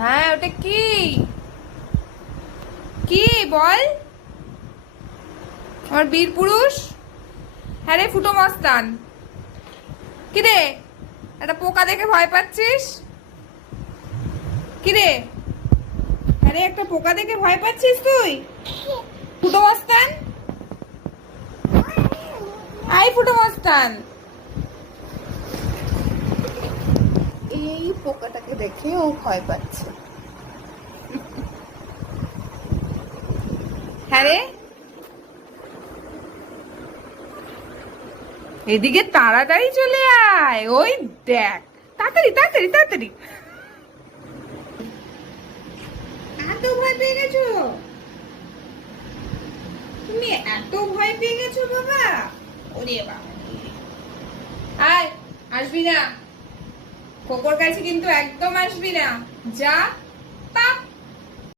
হ্যাঁ, ওটা কি? কি বল? আমার বীর পুরুষ। হ্যাঁ রে ফুটো মস্তান। কি রে, একটা পোকা দেখে ভয় পাচ্ছিস? কি রে? হ্যাঁ রে, একটা পোকা দেখে ভয় পাচ্ছিস তুই? ফুটো মস্তান, আই ফুটো মস্তান। এই পোকাটাকে দেখে ও ভয় পাচ্ছে। হ্যাঁ রে, এদিকে তাড়াতাড়ি চলে আয়। ওই দেখ, তাড়াতাড়ি তাড়াতাড়ি তাড়াতাড়ি। এত ভয় পেয়ে গেছো তুমি? এত ভয় পেয়ে গেছো বাবা? ওরে বাবা, আয়, আসবি না খোকর কাছে, কিন্তু একদম আসবি না। যা।